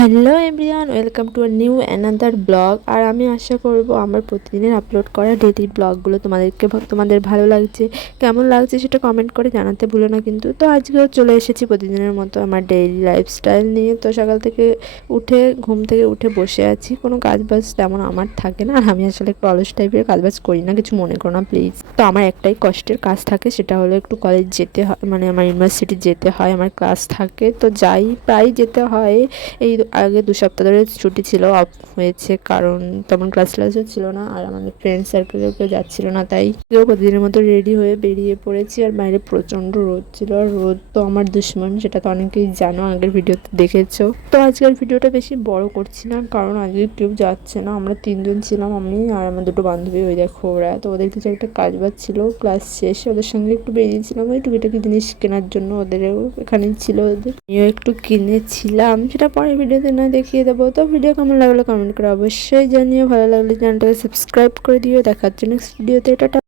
Hello everyone, welcome to a new another blog. আর আমি আশা করব আমার প্রতিদিনের আপলোড করা ডেইলি ব্লগগুলো তোমাদের ভালো লাগছে। কেমন লাগছে সেটা কমেন্ট করে জানাতে ভুলো না কিন্তু। তো আজকেও চলে এসেছি প্রতিদিনের মতো আমার ডেইলি লাইফস্টাইল নিয়ে। তো সকাল থেকে ঘুম থেকে উঠে বসে আছি, কোনো কাজবাজ তেমন আমার থাকে না। আর আমি আসলে একটু অলস টাইপের, কাজবাজ করি না, কিছু মনে করো না প্লিজ। তো আমার একটাই কষ্টের কাজ থাকে, সেটা হলো একটু কলেজ যেতে হয়, মানে আমার ইউনিভার্সিটি যেতে হয়, আমার ক্লাস থাকে, তো যাই, প্রায় যেতে হয়। এই আগে 2 সপ্তাহ ধরে ছুটি ছিল, অফ হয়েছে, কারণ তেমন ক্লাসও ছিল না, আর আমাদের ফ্রেন্ড সার্কেলেও কেউ যাচ্ছিল না, তাই কেউ প্রতিদিনের মতো রেডি হয়ে বেরিয়ে পড়েছি। আর বাইরে প্রচণ্ড রোদ ছিল, আর রোদ তো আমার দুশ্মন, সেটা তো অনেকেই জানো, আগের ভিডিওতে দেখেছো। তো আজকের ভিডিওটা বেশি বড় করছি না, কারণ আজকে কেউ যাচ্ছে না, আমরা 3জন ছিলাম, আমি আর আমার 2 বান্ধবী। ওই দেখো ওরা, তো ওদের কিছু একটা কাজ বাজ ছিল, ক্লাস শেষে ওদের সঙ্গে একটু বেরিয়েছিলাম ওই টুকিটাকি জিনিস কেনার জন্য। ওদেরও এখানেই ছিল, ওদের আমিও একটু কিনেছিলাম, সেটা পরে ভিডিওতে না দেখিয়ে দেবো। তো ভিডিও কেমন লাগলো কমেন্ট করে অবশ্যই জানিও, ভালো লাগলে চ্যানেলটাকে সাবস্ক্রাইব করে দিও। দেখার জন্য নেক্সট ভিডিওতে। এটা